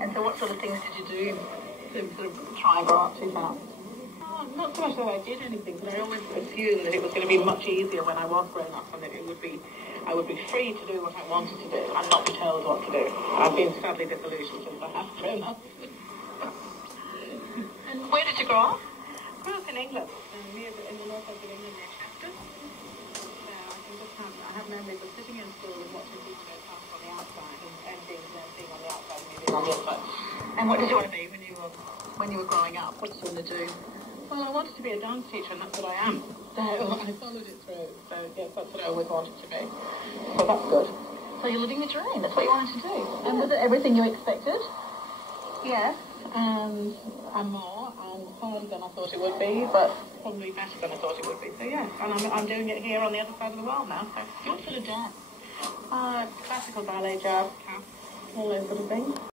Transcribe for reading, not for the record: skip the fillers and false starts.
And so what sort of things did you do to sort of try and grow up too fast? Oh, not so much that I did anything, but I always assumed that it was going to be much easier when I was grown up, and that I would be free to do what I wanted to do and not be told what to do. I've been sadly disillusioned since I have grown up. And where did you grow up? I grew up in England, in the north of England near Chester. So I have memories of sitting in school and watching people go past on the outside and being on the outside and me being on the inside. And what did you want to be when you were growing up? What did you want to do? Well, I wanted to be a dance teacher, and that's what I am. So I followed it through. So yes, that's what I always wanted to be. So that's good. So you're living the dream. That's what you wanted to do. And was it everything you expected? Yes, and more, and harder than I thought it would be, but probably better than I thought it would be. So yes, and I'm doing it here on the other side of the world now. So What sort of dance? classical ballet, jazz, tap, all those sort of things.